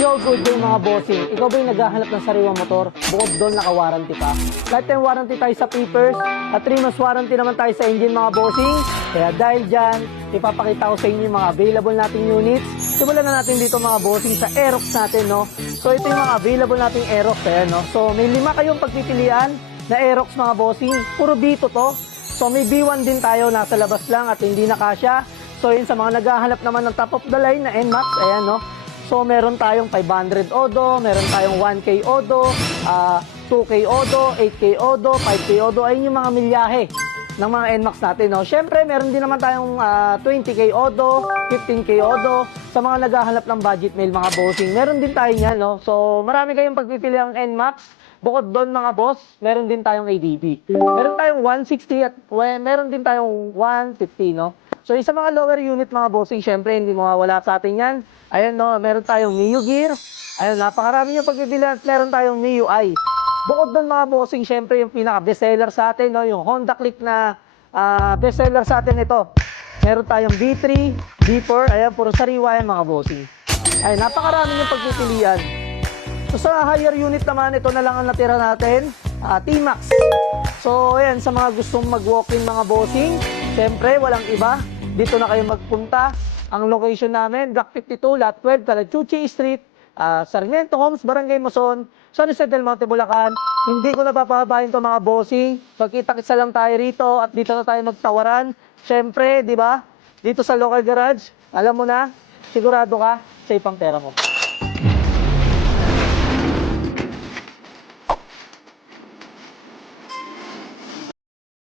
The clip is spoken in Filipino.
Yo, good day mga bossing. Ikaw ba yung naghahanap ng sariwang motor? Bukod doon, naka-warranty pa. Lifetime warranty tayo sa papers at 3 months warranty naman tayo sa engine mga bossing. Kaya dahil dyan, ipapakita ko sa inyo yung mga available nating units. Simulan na natin dito mga bossing sa Aerox natin, no? So ito yung mga available nating Aerox, ayan, no? So may 5 kayong pagpipilian na Aerox mga bossing. Puro B2 to. So may B1 din tayo, nasa labas lang at hindi na kasya. So yun sa mga naghahanap naman ng top of the line na NMAX, ayan, no? So meron tayong 500 Odo, meron tayong 1K Odo, 2K Odo, 8K Odo, 5K Odo, ayun yung mga milyahe ng mga NMAX natin, no? Siyempre, meron din naman tayong 20K Odo, 15K Odo, sa mga naghahanap ng budget mail mga bossing. Meron din tayo niyan, no? So marami kayong pagpipili ang NMAX. Bukod doon mga boss, meron din tayong ADB. Meron tayong 160 at meron din tayong 150, no? So, sa mga lower unit mga bossing, syempre, hindi mawawala sa atin yan. Ayan, no, meron tayong Mio Gear. Ayan, napakarami yung pagbibilan at meron tayong Mio I. Bukod doon mga bossing, syempre, yung pinaka-bestseller sa atin, no, yung Honda Click na bestseller sa atin ito. Meron tayong B3, B4, ayan, puro sariwa yan mga bossing. Ayan, napakarami yung pagpipilian. So, sa higher unit naman, ito na lang ang natira natin, T-Max. So, ayan, sa mga gustong mag-walk-in mga bossing, syempre, walang iba. Dito na kayo magpunta. Ang location namin, Block 52, Lot 12, Talachuchi Street, Sarmiento Homes, Barangay Moson, San Jose del Monte, Bulacan. Hindi ko napapahabahin to mga bossing. Magkita-kitsa lang tayo rito at dito na tayo magtawaran. Syempre, di ba? Dito sa local garage, alam mo na, sigurado ka, safe ang pera mo.